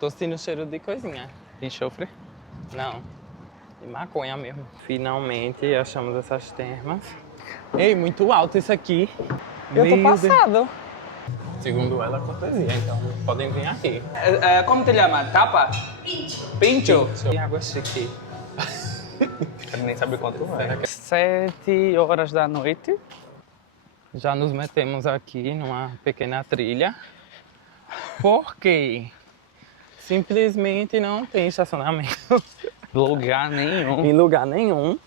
Tô sentindo cheiro de coisinha. De enxofre? Não, de maconha mesmo. Finalmente achamos essas termas. Ei, muito alto isso aqui. Eu tô passado. Segundo ela, cortesia, então podem vir aqui. Como te chama? Tapa? Pincho. Pincho? E água chique. Quero nem saber quanto é. 7 horas da noite. Já nos metemos aqui numa pequena trilha. Por quê? Simplesmente não tem estacionamento Lugar nenhum. em lugar nenhum.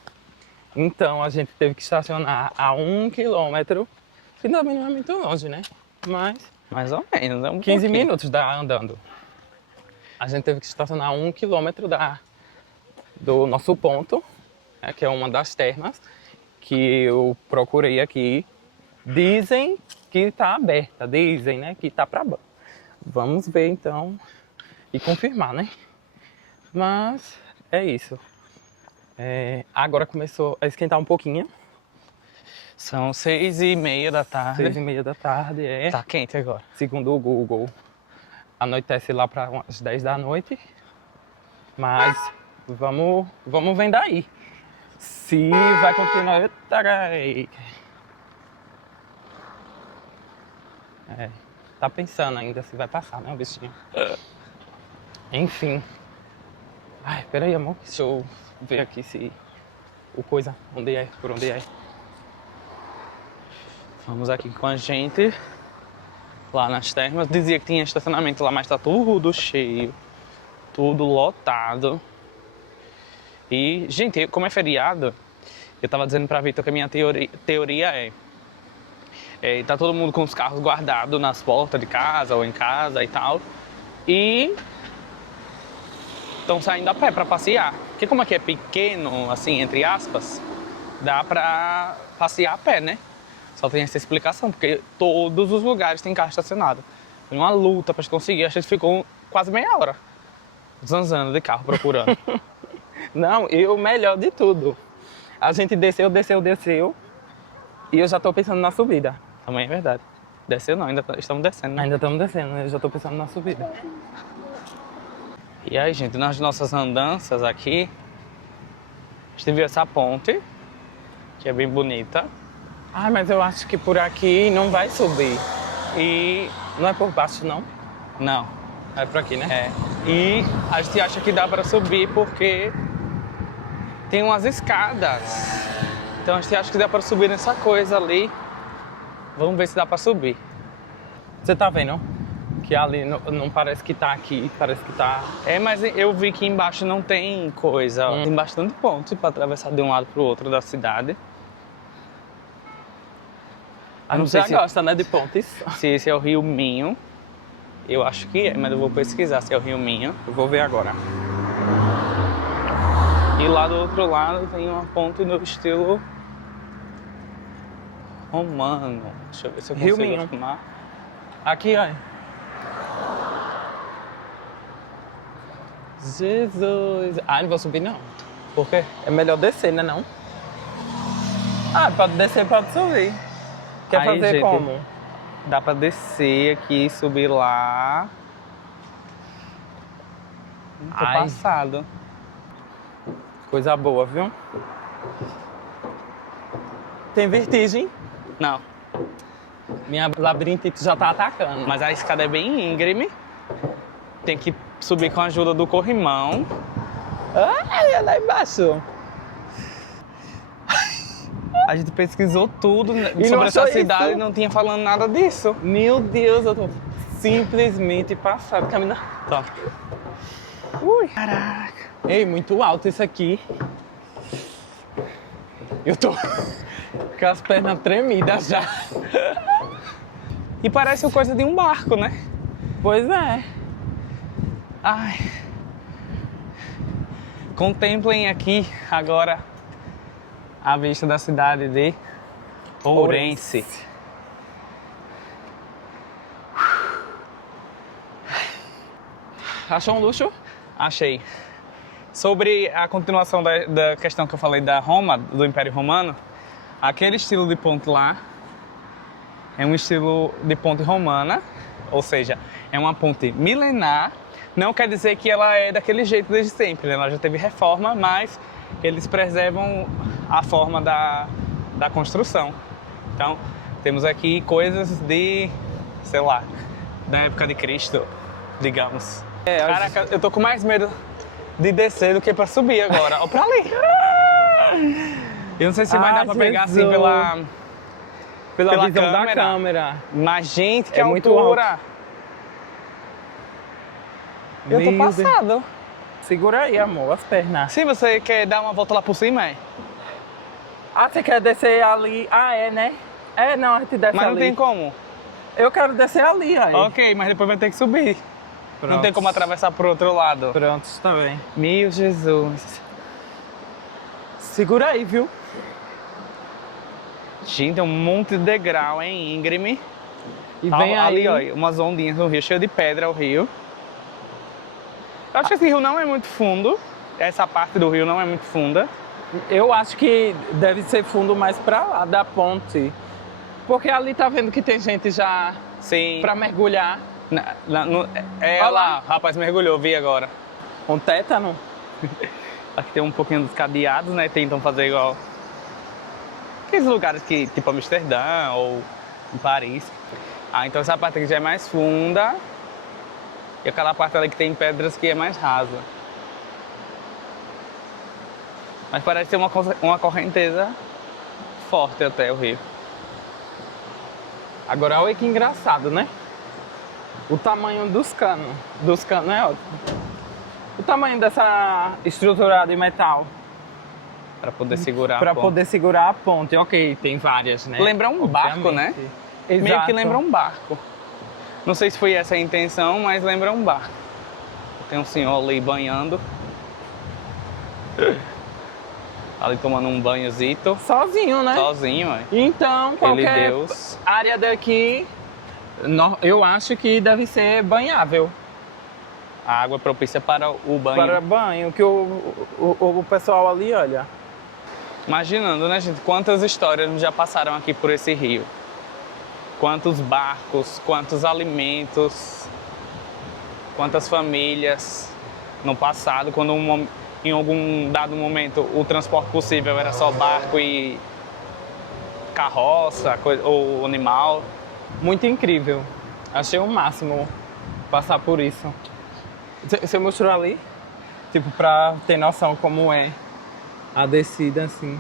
Então a gente teve que estacionar a 1 quilômetro. Que também não é muito longe, né? Mas Mais ou menos, é um 15 pouquinho. minutos dá andando. A gente teve que estacionar a 1 quilômetro do nosso ponto, né, que é uma das termas, que eu procurei aqui. Dizem que tá aberta, dizem, né, que tá pra... Vamos ver então e confirmar, né? Mas é isso. Agora começou a esquentar um pouquinho. São 6h30 da tarde. 6h30 da tarde, Tá quente agora. segundo o Google, anoitece lá para umas 10 da noite. Mas vamos vendo aí. Se vai continuar. Eita, gai. Tá pensando ainda se vai passar, né, o bichinho? Enfim. Ai, peraí, amor. Deixa eu ver aqui se o coisa. Onde é? Por onde é? Vamos aqui com a gente. Lá nas termas. Dizia que tinha estacionamento lá, mas tá tudo cheio. Tudo lotado. E, gente, como é feriado, eu tava dizendo pra Vitor que a minha teoria tá todo mundo com os carros guardados nas portas de casa ou em casa e tal. E estão saindo a pé pra passear. Porque como aqui é pequeno, assim, entre aspas, dá pra passear a pé, né? Só tem essa explicação, porque todos os lugares têm carro estacionado. Foi uma luta pra gente conseguir, a gente ficou quase meia hora zanzando de carro procurando. Não, e o melhor de tudo. A gente desceu. E eu já tô pensando na subida. Também é verdade. Desceu não, ainda estamos descendo, né? Ainda estamos descendo, eu já tô pensando na subida. E aí, gente, nas nossas andanças aqui, a gente viu essa ponte, que é bem bonita. Ai, mas eu acho que por aqui não vai subir. E Não é por baixo, não? não, É por aqui, né? E a gente acha que dá para subir porque tem umas escadas. Então a gente acha que dá para subir nessa coisa ali. Vamos ver se dá para subir. Você tá vendo? Que ali não parece que tá aqui, parece que tá... Mas eu vi que embaixo não tem coisa. Tem bastante ponte para atravessar de um lado para o outro da cidade. A não gente sei já se- gosta, né, de pontes. Se esse é o Rio Minho, eu acho que é, mas eu vou pesquisar se é o Rio Minho. Eu vou ver agora. E lá do outro lado tem uma ponte no estilo romano. Deixa eu ver se eu Rio consigo Minho. filmar. Aqui, ó. Jesus. Ah, não vou subir, não. Por quê? É melhor descer, né, não? Ah, pode descer, pode subir. Quer Aí, fazer gente, como? Dá pra descer aqui, subir lá. Tô Ai. passado. Coisa boa, viu? Tem vertigem? Não, Minha labirintite já tá atacando. mas a escada é bem íngreme. Tem que subir com a ajuda do corrimão. Ai, é lá embaixo. A gente pesquisou tudo não sobre essa achou cidade isso? e não tinha falando nada disso. Meu Deus, eu tô simplesmente passado caminhando. Tá. Ui, caraca. Ei, muito alto isso aqui. Eu tô com as pernas tremidas já. E parece coisa de um barco, né? Pois é. Ai. Contemplem aqui agora a vista da cidade de Ourense. Achou um luxo? Achei. Sobre a continuação da questão que eu falei da Roma, do Império Romano, aquele estilo de ponte lá é um estilo de ponte romana, ou seja, é uma ponte milenar Não quer dizer que ela é daquele jeito desde sempre, né? Ela já teve reforma, mas eles preservam a forma da construção. Então, temos aqui coisas de, sei lá, da época de Cristo, digamos. Caraca, eu tô com mais medo de descer do que pra subir agora. Ó, pra ali. Eu não sei se vai dar pra pegar assim pela visão câmera. da câmera. Mas, gente, que É muito altura! Eu tô Meu Deus. passado. Segura aí, amor, as pernas. Se você quer dar uma volta lá por cima, é. Ah, você quer descer ali? Ah, é, né? É, não, a gente desce Mas ali. não tem como. Eu quero descer ali, aí. Ok, mas depois vai ter que subir. Não Pronto. tem como atravessar pro outro lado. Pronto, está bem. Meu Jesus. Segura aí, viu? Gente, tem um monte de degrau, hein, íngreme. E Tá, vem ali, aí. ó, umas ondinhas no rio, cheio de pedra o rio. Eu acho que esse rio não é muito fundo. Essa parte do rio não é muito funda. Eu acho que deve ser fundo mais pra lá da ponte. Porque ali tá vendo que tem gente já Sim. pra mergulhar. É, Olha olha lá, lá. o rapaz mergulhou, vi agora. Um tétano. Aqui tem um pouquinho dos cadeados, né? Tentam fazer igual aqueles lugares que, tipo Amsterdã ou em Paris. Ah, então essa parte aqui já é mais funda. E aquela parte ali que tem pedras que é mais rasa. Mas parece ter uma correnteza forte até o rio. Agora olha que engraçado, né? O tamanho dos canos. Dos canos é ótimo. O tamanho dessa estrutura de metal. Pra poder segurar Pra a ponte. poder segurar a ponte. Ok, tem várias, né? Lembra um barco, né? Exato. Meio que lembra um barco. Não sei se foi essa a intenção, mas lembra um barco. Tem um senhor ali banhando. Ali tomando um banhozito. Sozinho, né? Sozinho, ué. Então, Ele qualquer Deus. área daqui, eu acho que deve ser banhável. A água é propícia para o banho. Para banho, que o pessoal ali, olha. Imaginando, né, gente? Quantas histórias já passaram aqui por esse rio. Quantos barcos, quantos alimentos, quantas famílias no passado, quando em algum dado momento o transporte possível era só barco e carroça ou animal. Muito incrível. Achei o máximo passar por isso. Você mostrou ali? Tipo, pra ter noção como é a descida, assim.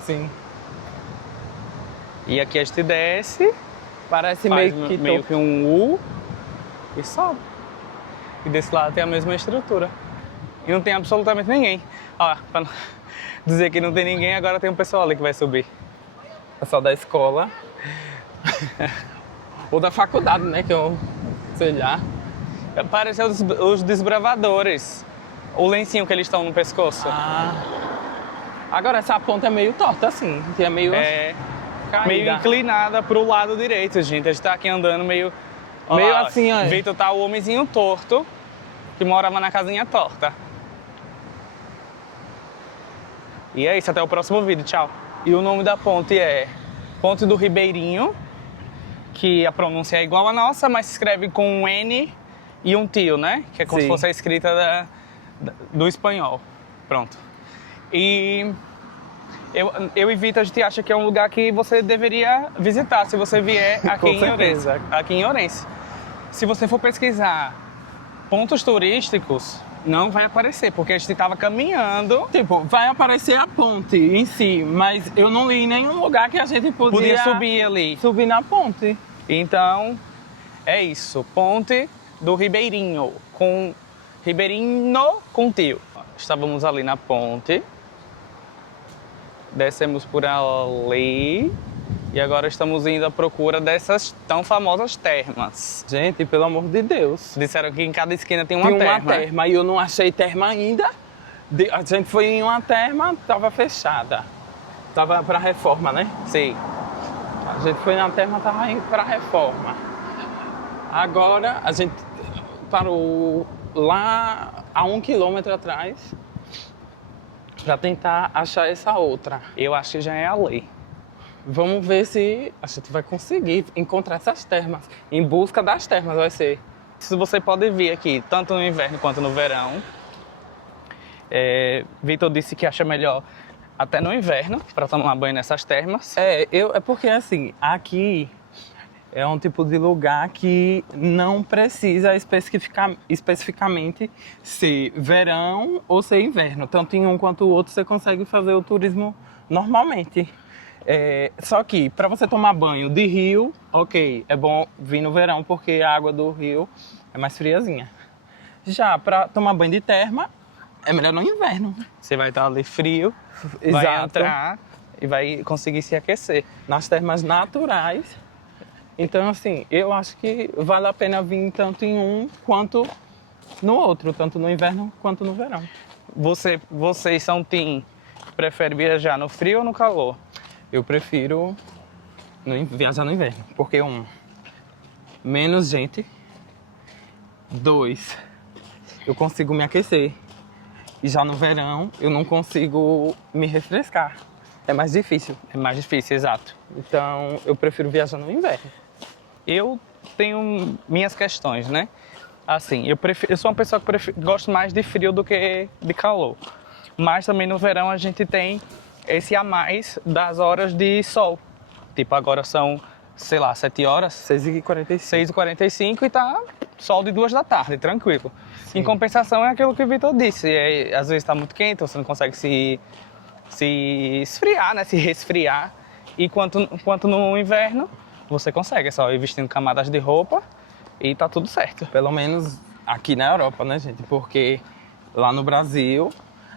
Sim. E aqui a gente desce, Parece faz meio que que um U e sobe. E desse lado tem a mesma estrutura. E não tem absolutamente ninguém. Ó, pra não dizer que não tem ninguém, agora tem um pessoal ali que vai subir. pessoal da escola. Ou da faculdade, né? Que eu sei lá. Parecem os desbravadores. O lencinho que eles estão no pescoço. Ah. Agora essa ponta é meio torta, assim. Que é meio caída. Meio inclinada pro lado direito, gente. A gente tá aqui andando meio... Meio Ó, assim, ó. Vitor tá o homenzinho torto, que morava na casinha torta. E é isso, até o próximo vídeo, tchau. E o nome da ponte é Ponte do Ribeirinho, que a pronúncia é igual a nossa, mas se escreve com um N e um tio, né? Que é como Sim. se fosse a escrita do espanhol. Pronto. E eu e Vitor, a gente acha que é um lugar que você deveria visitar se você vier aqui Com em Ourense. certeza. Aqui em Ourense. Se você for pesquisar pontos turísticos, não vai aparecer, porque a gente estava caminhando. Tipo, vai aparecer a ponte em si, mas eu não li em nenhum lugar que a gente Podia subir ali. subir na ponte. Então, é isso. Ponte do Ribeirinho, com Ribeirinho com tio. Estávamos ali na ponte. Descemos por ali. E agora estamos indo à procura dessas tão famosas termas. Gente, pelo amor de Deus. Disseram que em cada esquina tem uma Tem uma terma. terma e eu não achei terma ainda. A gente foi em uma terma, tava fechada. Tava pra reforma, né? Sim. A gente foi na terma, tava indo pra reforma. Agora a gente parou lá a 1 quilômetro atrás pra tentar achar essa outra. Eu acho que já é ali. Vamos ver se a gente vai conseguir encontrar essas termas. Em busca das termas vai ser. se você pode vir aqui, tanto no inverno quanto no verão. Vitor disse que acha melhor até no inverno, para tomar banho nessas termas. É porque assim, aqui é um tipo de lugar que não precisa especificamente ser verão ou ser inverno. Tanto em um quanto o outro você consegue fazer o turismo normalmente. Só que para você tomar banho de rio, ok, é bom vir no verão porque a água do rio é mais friazinha. Já para tomar banho de terma, é melhor no inverno. Você vai estar ali frio, vai Exato. entrar e vai conseguir se aquecer. Nas termas naturais. Então, assim, eu acho que vale a pena vir tanto em um quanto no outro, tanto no inverno quanto no verão. Vocês são team, prefere viajar no frio ou no calor? Eu prefiro viajar no inverno, porque menos gente, 2, eu consigo me aquecer. E já no verão, eu não consigo me refrescar. É mais difícil. É mais difícil, exato. Então, eu prefiro viajar no inverno. Eu tenho minhas questões, né? Assim, eu sou uma pessoa que gosto mais de frio do que de calor. Mas também no verão a gente tem esse a mais das horas de sol. Tipo, agora são, sei lá, 7 horas. 6h45. 6h45 e tá sol de 2 da tarde, tranquilo. Sim. Em compensação é aquilo que o Vitor disse. Às vezes tá muito quente, você não consegue se esfriar, né? Se resfriar. E quanto no inverno, você consegue. É só ir vestindo camadas de roupa e tá tudo certo. Pelo menos aqui na Europa, né, gente? Porque lá no Brasil,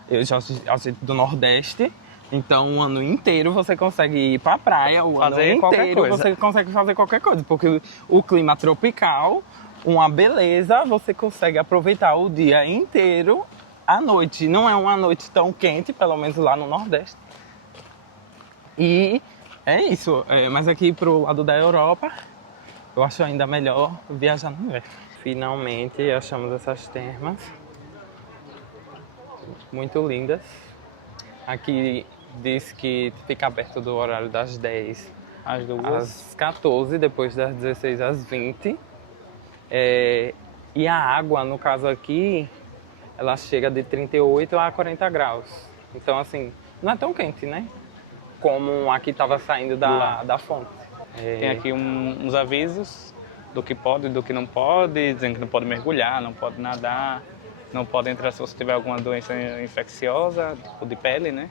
eu já sou do Nordeste, então o ano inteiro você consegue ir pra praia, o ano inteiro você consegue fazer qualquer coisa. Porque o clima tropical, uma beleza, você consegue aproveitar o dia inteiro. À noite, não é uma noite tão quente, pelo menos lá no Nordeste. E é isso, mas aqui pro lado da Europa, eu acho ainda melhor viajar no inverno. Finalmente achamos essas termas, muito lindas. Aqui diz que fica aberto do horário das 10 às 14, depois das 16 às 20. E a água, no caso aqui, ela chega de 38 a 40 graus. Então, assim, não é tão quente, né? Como aqui estava saindo da fonte. Tem aqui uns avisos do que pode e do que não pode, dizendo que não pode mergulhar, não pode nadar, não pode entrar se você tiver alguma doença infecciosa, tipo de pele, né?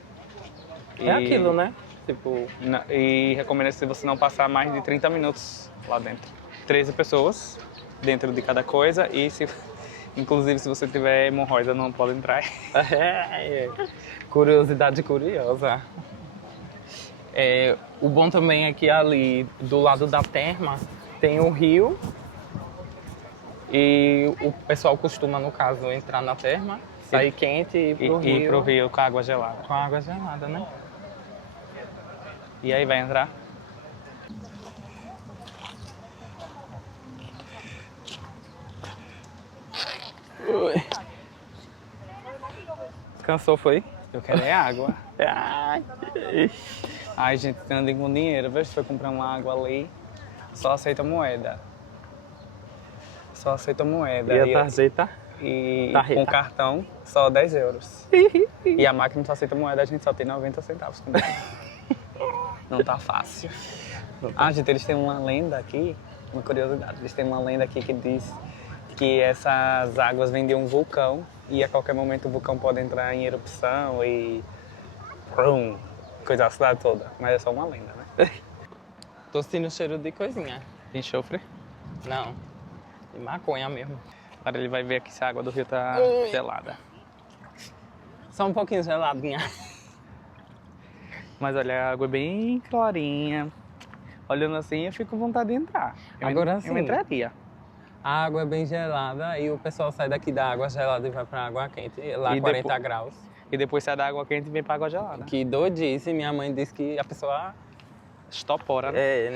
É aquilo, né? Tipo... E recomenda-se você não passar mais de 30 minutos lá dentro. 13 pessoas dentro de cada coisa e inclusive se você tiver hemorroida não pode entrar. Curiosidade curiosa. O bom também é que ali do lado da terma tem o rio e o pessoal costuma, no caso, entrar na terma, sair quente e ir pro rio com água gelada. Com água gelada, né? E aí vai entrar? Ui. Cansou, foi? Eu quero é água. Ai, gente, andem com dinheiro. Veja se foi comprar uma água ali. Só aceita moeda. Só aceita moeda. E a tarjeta? E com cartão, só 10 euros. E a máquina só aceita moeda, a gente só tem 90 centavos. Não tá fácil. Gente, eles têm uma lenda aqui, uma curiosidade. Eles têm uma lenda aqui que diz que essas águas vêm de um vulcão e a qualquer momento o vulcão pode entrar em erupção e... coisa da cidade toda. Mas é só uma lenda, né? Tô sentindo cheiro de coisinha. De enxofre? Não, de maconha mesmo. Agora ele vai ver aqui se a água do rio tá gelada. Só um pouquinho geladinha. Mas olha, a água é bem clarinha. Olhando assim, eu fico com vontade de entrar. Agora sim. Eu entraria. A água é bem gelada e o pessoal sai daqui da água gelada e vai pra água quente, lá 40 graus. E depois sai da água quente e vem pra água gelada. Que doidice, minha mãe disse que a pessoa... estopora, né?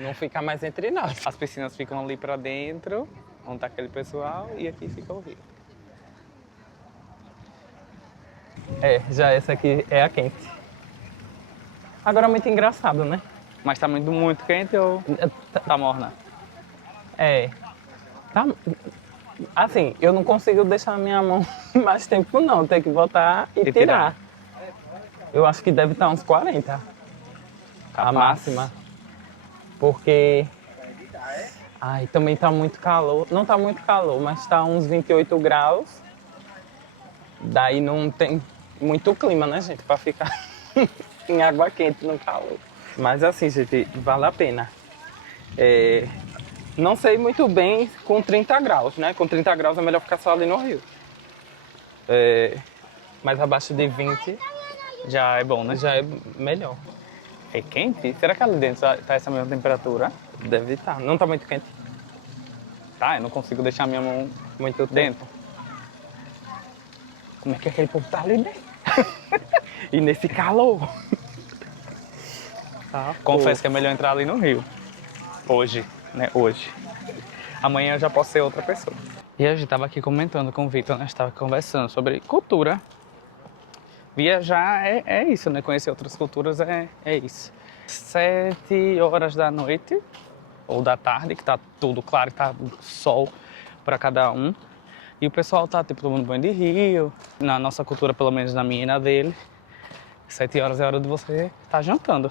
Não fica mais entre nós. As piscinas ficam ali pra dentro, onde tá aquele pessoal, e aqui fica o rio. Já essa aqui é a quente. Agora é muito engraçado, né? Mas tá muito quente ou tá morna? Tá, assim, eu não consigo deixar a minha mão mais tempo não, tem que botar e tirar. Eu acho que deve estar uns 40, a Capaz. máxima. Porque, ai, também tá muito calor, não tá muito calor, mas tá uns 28 graus. Daí não tem muito clima, né, gente, pra ficar em água quente no calor. Mas assim, gente, vale a pena. Não sei muito bem com 30 graus, né? Com 30 graus é melhor ficar só ali no rio. Mas abaixo de 20 Já é bom, né? já é melhor. É quente? Será que ali dentro tá essa mesma temperatura? Deve estar. Não tá muito quente. Tá, eu não consigo deixar minha mão Muito tempo. dentro. Como é que aquele povo tá ali dentro? E nesse calor. Tá, Confesso que é melhor entrar ali no rio. Hoje, né? Hoje. Amanhã eu já posso ser outra pessoa. E a gente tava aqui comentando com o Vitor, nós tava conversando sobre cultura. Viajar é isso, né? Conhecer outras culturas é isso. 7 horas da noite, ou da tarde, que tá tudo claro, que tá sol para cada um. E o pessoal tá, tipo, tomando banho de rio. Na nossa cultura, pelo menos na minha e na dele, 7 horas é hora de você estar jantando.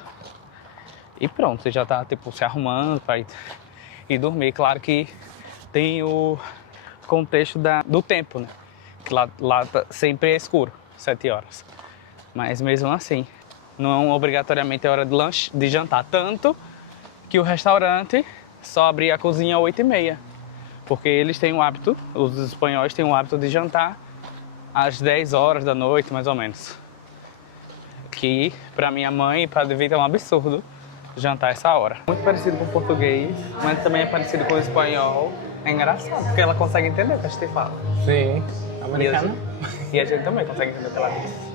E pronto, você já tá, tipo, se arrumando para ir dormir. Claro que tem o contexto do tempo, né? Que lá sempre é escuro, 7 horas. Mas mesmo assim, não obrigatoriamente é hora de lanche, de jantar. Tanto que o restaurante só abre a cozinha às 8h30. Porque eles têm o hábito, os espanhóis têm o hábito de jantar às 10 horas da noite, mais ou menos. Que pra minha mãe e pra Devita é um absurdo jantar essa hora. Muito parecido com o português, mas também é parecido com o espanhol. É engraçado, porque ela consegue entender o que a gente fala. Sim. Americana? E a gente também consegue entender o que ela diz.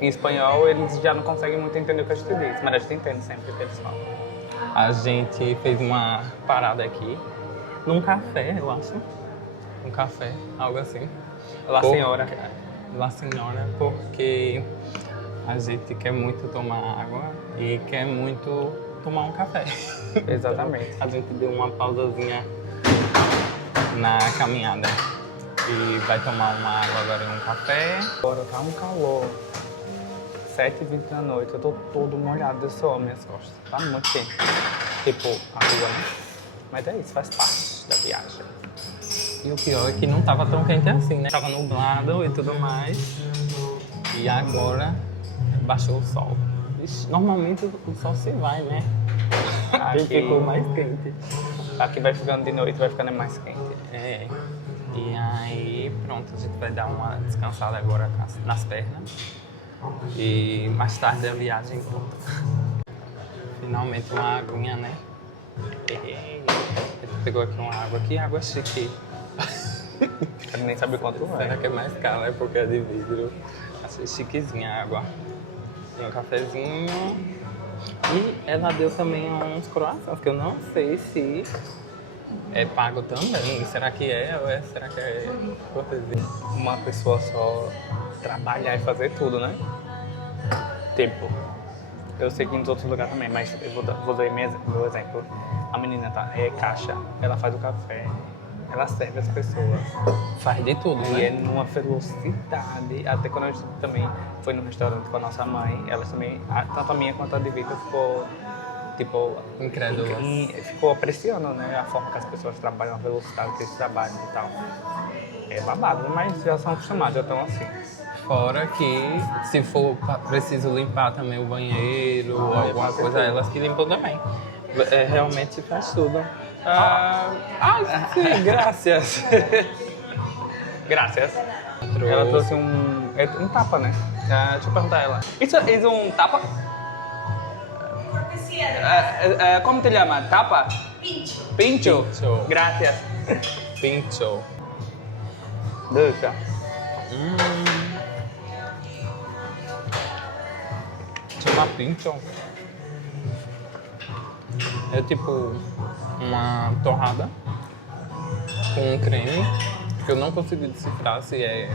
Em espanhol, eles já não conseguem muito entender o que a gente diz, mas a gente entende sempre o que eles falam. A gente fez uma parada aqui, num café, eu acho. Um café, algo assim. La Senhora. La Senhora, porque a gente quer muito tomar água e quer muito tomar um café. Exatamente. Então, a gente deu uma pausazinha na caminhada e vai tomar uma água agora e um café. Agora tá um calor. 7h20 da noite, eu tô todo molhado de sol nas minhas costas. Tá muito quente. Tipo, a rua, né? Mas é isso, faz parte da viagem. E o pior é que não tava tão quente assim, né? Tava nublado e tudo mais. E agora baixou o sol. Ixi, normalmente o sol se vai, né? Aqui ficou mais quente. Aqui vai ficando de noite, vai ficando mais quente. É. E aí, pronto, a gente vai dar uma descansada agora nas pernas. E mais tarde a viagem volta. Finalmente uma aguinha, né? A gente pegou aqui uma água aqui, água chique. Eu nem sabe quanto Será é. que é mais caro, né? Porque é de vidro. Achei chiquezinha a água. Tem um cafezinho. E ela deu também uns croissants, que eu não sei se é pago também. Será que é ou será que é cortesia? Uma pessoa só trabalhar e fazer tudo, né? Tipo, eu sei que nos outros lugares também, mas eu vou dar meu exemplo. A menina é caixa, ela faz o café, ela serve as pessoas. Faz de tudo, E né? é numa velocidade. Até quando a gente também foi no restaurante com a nossa mãe, elas também, tanto a minha quanto a de Vitor, ficou, tipo, Incrédula. ficou apreciando, né? A forma que as pessoas trabalham, a velocidade que eles trabalham e tal. É babado, mas já são acostumados, já estão assim. Fora que, se for preciso limpar também o banheiro ou alguma coisa, elas que limpam também. Realmente faz tudo. Sim, graças. Graças. Ela trouxe um tapa, né? Deixa eu perguntar a ela. Isso é um tapa? Como te chama? Tapa? Pincho. Pincho? Pincho. Gracias. Pincho. Deixa. Chama pincho. É tipo uma torrada com um creme que eu não consegui decifrar se é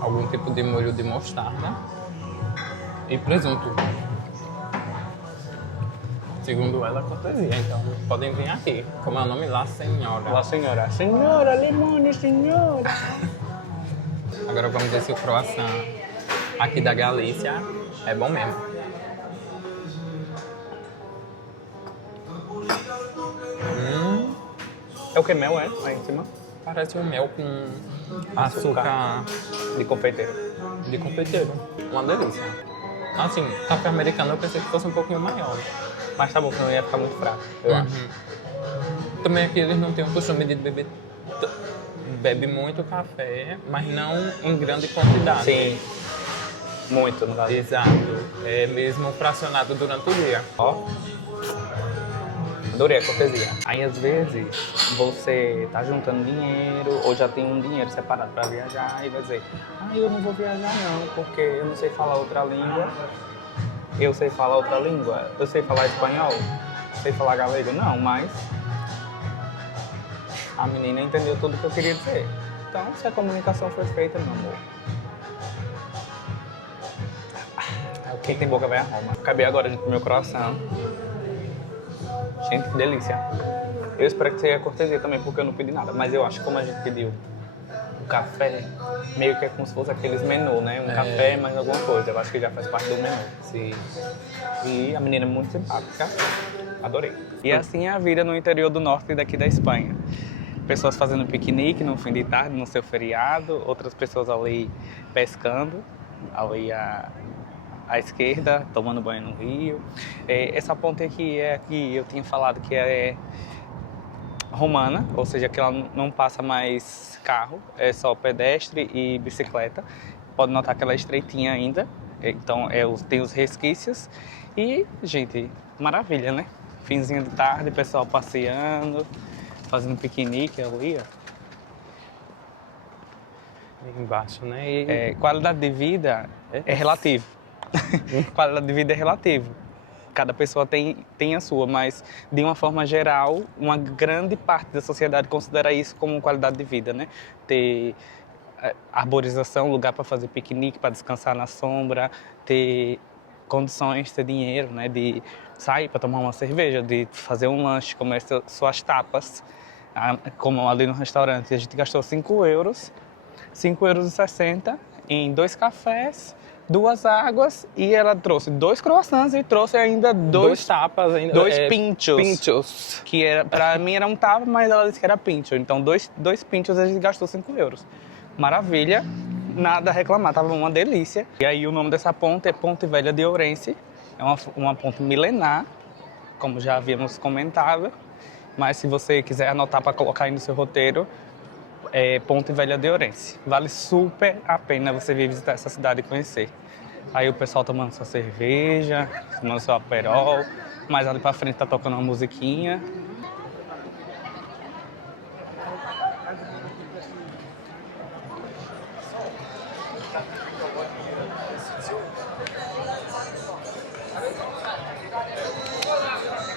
algum tipo de molho de mostarda e presunto. Segundo ela, cortesia. Então, podem vir aqui. Como é o nome? La Senhora. La Senhora. Senhora, limone, senhora. Agora vamos ver se o croissant aqui da Galícia é bom mesmo. É o que? Mel, é? Aí em cima? Parece um mel com açúcar De confeiteiro. de confeiteiro. Uma delícia. Assim, café americano eu pensei que fosse um pouquinho maior. Mas tá bom, senão ia ficar muito fraco, eu acho. Também aqui eles não têm o costume de beber... Bebe muito café, mas não em grande quantidade. Sim. Muito, no caso. Exato. É mesmo fracionado durante o dia. Ó. Adorei a cortesia. Aí, às vezes, você tá juntando dinheiro ou já tem um dinheiro separado para viajar e vai dizer: eu não vou viajar não, porque eu não sei falar outra língua. Eu sei falar outra língua. Eu sei falar espanhol. Sei falar galego. Não, mas a menina entendeu tudo que eu queria dizer. Então, se a comunicação foi feita, meu amor. Quem tem boca vai a Roma. Acabei agora de comer o croissant. Gente, que delícia. Eu espero que seja cortesia também, porque eu não pedi nada. Mas eu acho que como a gente pediu o café, meio que é como se fosse aqueles menus, né? Um café mais alguma coisa. Eu acho que já faz parte do menu. Sim. E a menina é muito simpática. Adorei. E assim é a vida no interior do norte daqui da Espanha. Pessoas fazendo piquenique no fim de tarde, no seu feriado. Outras pessoas ali pescando, ali à esquerda, tomando banho no rio. Essa ponte aqui eu tinha falado que é romana, ou seja, que ela não passa mais carro, é só pedestre e bicicleta. Pode notar que ela é estreitinha ainda, então tem os resquícios. E, gente, maravilha, né? Finzinho de tarde, pessoal passeando, fazendo piquenique ali, ó. Embaixo, né? E... Qualidade de vida é relativo. Qualidade de vida é relativo. Cada pessoa tem a sua, mas de uma forma geral, uma grande parte da sociedade considera isso como qualidade de vida, né? Ter arborização, lugar para fazer piquenique, para descansar na sombra, ter condições, ter dinheiro, né? De sair para tomar uma cerveja, de fazer um lanche, comer suas tapas, como ali no restaurante. A gente gastou 5 euros, 5,60 € em 2 cafés, 2 águas, e ela trouxe 2 croissants e trouxe ainda 2 tapas, ainda 2 pinchos. Pinchos. Que era, pra mim era um tapa, mas ela disse que era pincho. Então 2 pinchos a gente gastou 5 euros. Maravilha, nada a reclamar, tava uma delícia. E aí o nome dessa ponte é Ponte Velha de Ourense. É uma ponte milenar, como já havíamos comentado. Mas se você quiser anotar para colocar aí no seu roteiro, é Ponte Velha de Ourense. Vale super a pena você vir visitar essa cidade e conhecer. Aí o pessoal tomando sua cerveja, tomando seu aperol, mais ali pra frente tá tocando uma musiquinha.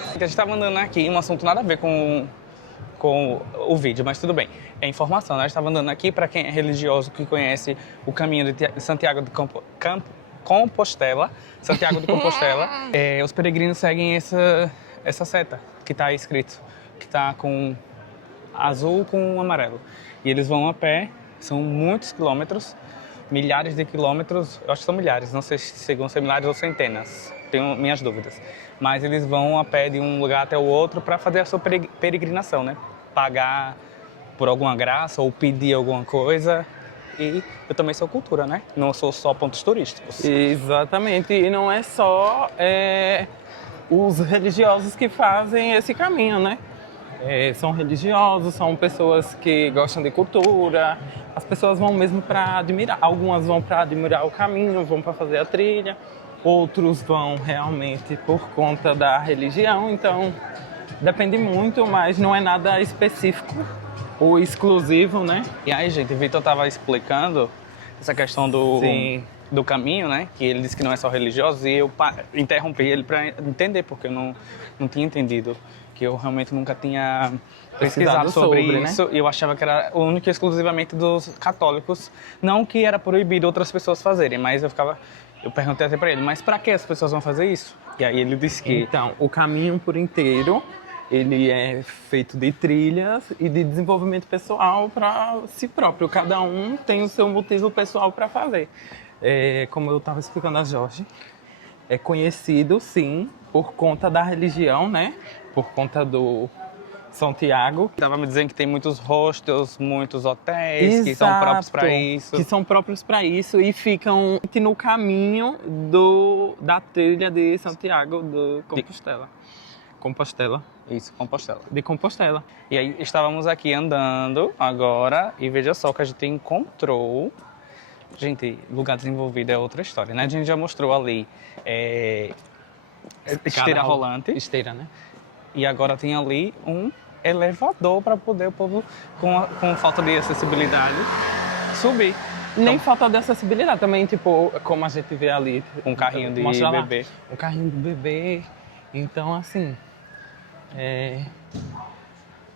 A gente estava andando aqui, um assunto nada a ver com o vídeo, mas tudo bem. É informação, né? A gente estava andando aqui, para quem é religioso, que conhece o caminho de Santiago de Compostela, Santiago de Compostela, os peregrinos seguem essa seta que está escrito, que está com azul com amarelo. E eles vão a pé, são muitos quilômetros, milhares de quilômetros, eu acho que são milhares, não sei se chegam a ser milhares ou centenas, tenho minhas dúvidas. Mas eles vão a pé de um lugar até o outro para fazer a sua peregrinação, né? Pagar por alguma graça ou pedir alguma coisa. E eu também sou cultura, né? Não sou só pontos turísticos. Exatamente, e não é só os religiosos que fazem esse caminho, né? São religiosos, são pessoas que gostam de cultura, as pessoas vão mesmo para admirar, algumas vão para admirar o caminho, vão para fazer a trilha, outros vão realmente por conta da religião, então depende muito, mas não é nada específico ou exclusivo, né? E aí, gente, o Vitor estava explicando essa questão do caminho, né? Que ele disse que não é só religioso, e eu interrompi ele para entender, porque eu não tinha entendido, que eu realmente nunca tinha pesquisado sobre isso, né? E eu achava que era único e exclusivamente dos católicos, não que era proibido outras pessoas fazerem, mas eu perguntei até para ele, mas para que as pessoas vão fazer isso? E aí ele disse que... Então, o caminho por inteiro, ele é feito de trilhas e de desenvolvimento pessoal para si próprio. Cada um tem o seu motivo pessoal para fazer. Como eu estava explicando a Jorge, é conhecido, sim, por conta da religião, né? Por conta do São Tiago. Tava me dizendo que tem muitos hostels, muitos hotéis que são próprios para isso. Que são próprios para isso e ficam no caminho da trilha de Santiago de Compostela. Compostela. Isso, Compostela. De Compostela. E aí estávamos aqui andando agora e veja só que a gente encontrou... Gente, lugar desenvolvido é outra história, né? A gente já mostrou ali esteira rolante. Esteira, né? E agora tem ali um elevador para poder o povo com falta de acessibilidade subir. Nem falta de acessibilidade também, tipo, como a gente vê ali. Um carrinho de bebê. Um carrinho de bebê. Então, assim,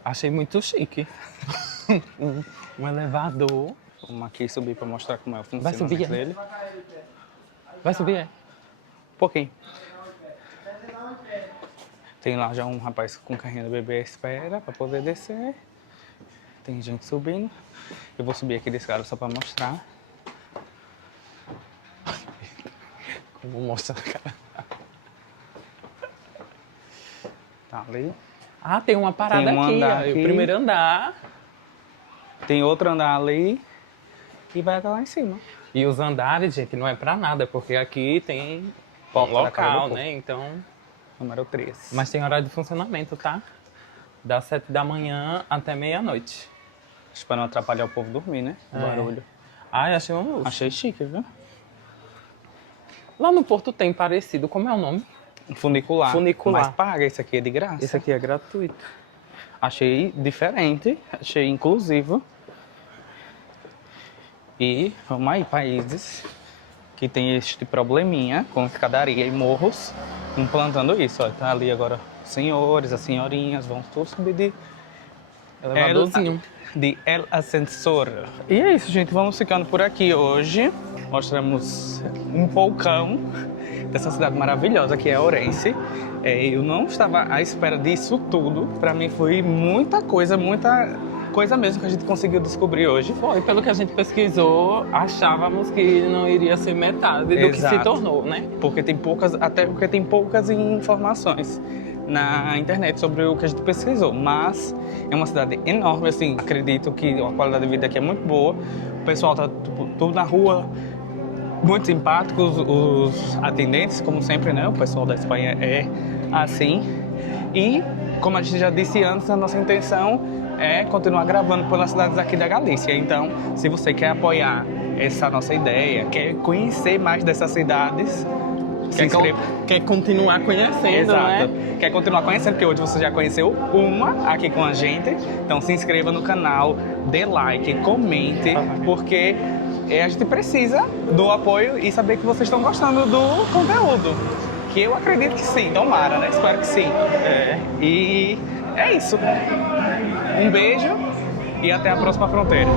achei muito chique. um elevador. Vamos aqui subir para mostrar como é o Vai subir, funcionamento dele. Vai subir, Um pouquinho. Tem lá já um rapaz com carrinho de bebê à espera para poder descer. Tem gente subindo. Eu vou subir aqui desse cara só para mostrar. Vou mostrar, cara. Tá ali. Ah, tem uma parada Tem um aqui, andar ó, aqui. o primeiro andar. Tem outro andar ali e vai até lá em cima. E os andares, gente, não é pra nada, porque aqui tem Porta da casa do local, povo. né? Então... Número 3. Mas tem horário de funcionamento, tá? Das 7 da manhã até meia-noite. Acho para não atrapalhar o povo dormir, né? O barulho. Ai, achei um luxo. Achei chique, viu? Lá no Porto tem parecido, como é o nome? Funicular. Funicular. Mas paga, esse aqui é de graça. Esse aqui é gratuito. Achei diferente, achei inclusivo. E vamos aí, países que tem este probleminha com escadaria e morros, implantando isso. Ó, tá ali agora os senhores, as senhorinhas, vão todos subir de Elevadorzinho. de El Ascensor. E é isso, gente. Vamos ficando por aqui hoje. Mostramos um poucão dessa cidade maravilhosa que é Ourense. Eu não estava à espera disso tudo. Para mim foi muita coisa mesmo que a gente conseguiu descobrir hoje. Foi, pelo que a gente pesquisou, achávamos que não iria ser metade do que se Exato. tornou, né? Porque tem poucas informações na internet sobre o que a gente pesquisou, mas é uma cidade enorme, assim, acredito que a qualidade de vida aqui é muito boa, o pessoal tá tudo na rua, muito simpáticos, os atendentes, como sempre, né, o pessoal da Espanha é assim, e como a gente já disse antes, a nossa intenção é continuar gravando pelas cidades aqui da Galícia. Então, se você quer apoiar essa nossa ideia, quer conhecer mais dessas cidades, se inscreva. Quer continuar conhecendo, Exato. né? Quer continuar conhecendo, porque hoje você já conheceu uma aqui com a gente. Então se inscreva no canal, dê like, comente, porque a gente precisa do apoio e saber que vocês estão gostando do conteúdo. Que eu acredito que sim, tomara, né? Espero que sim. E é isso. Um beijo e até a próxima fronteira.